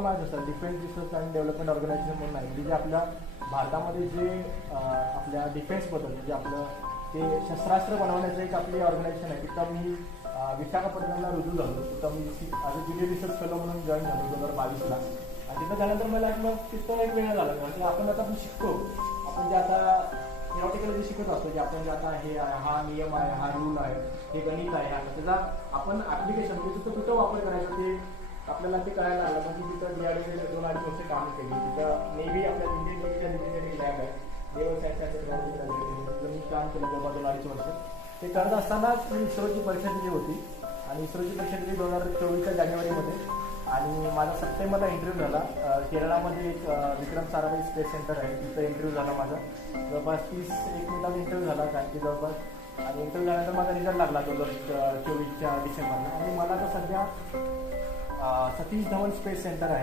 माहिती असतं defence research and development organisation म्हणून आहे, म्हणजे जे आपल्या भारतामध्ये जे आपल्या डिफेन्सबद्दल म्हणजे आपलं ते शस्त्रास्त्र बनवण्याचं एक आपली ऑर्गनायझेशन आहे. तिथं मी विशाखापट्टणमला रुजू झालो. तिथं मी as a junior research fellow म्हणून जॉईन झालो 2022ला. आणि तिथं त्यानंतर मला तिथं एक वेळ झाला की आपण आता आपण शिकतो, आपण जे आता थिओरिटिकली जे शिकत असतो, की आपण जे आता हे हा नियम आहे, हा रूल आहे, हे गणित आहे, त्याचा आपण ॲप्लिकेशन म्हणजे तिथं कुठं वापर करायचा ते आपल्याला ते कळायला लागलं. म्हणजे तिथं DRDO 2-2.5 वर्ष काम केली. तिथं नेव्ही आपल्या इंडियन नेव्हीच्या एक लॅब आहे, नेव्हल सायन्स अँड टेक्नॉलॉजी. तिथं मी काम केलं तेव्हा 2-2.5 वर्ष. ते करत असतानाच मी इस्रोची परीक्षा दिली होती आणि इस्रोची परीक्षा दिली 2024च्या जानेवारीमध्ये. आणि माझा सप्टेंबरला इंटरव्ह्यू झाला. केरळामध्ये एक विक्रम साराभाई स्पेस सेंटर आहे, तिथं इंटरव्ह्यू झाला माझा. जवळपास 30-1 मिनिटाचा इंटरव्ह्यू झाला कारण की जवळपास. आणि इंटरव्ह्यू झाल्यानंतर माझा रिझल्ट लागला 2024च्या डिसेंबरला. आणि मला तर सध्या सतीश धवन स्पेस सेंटर आहे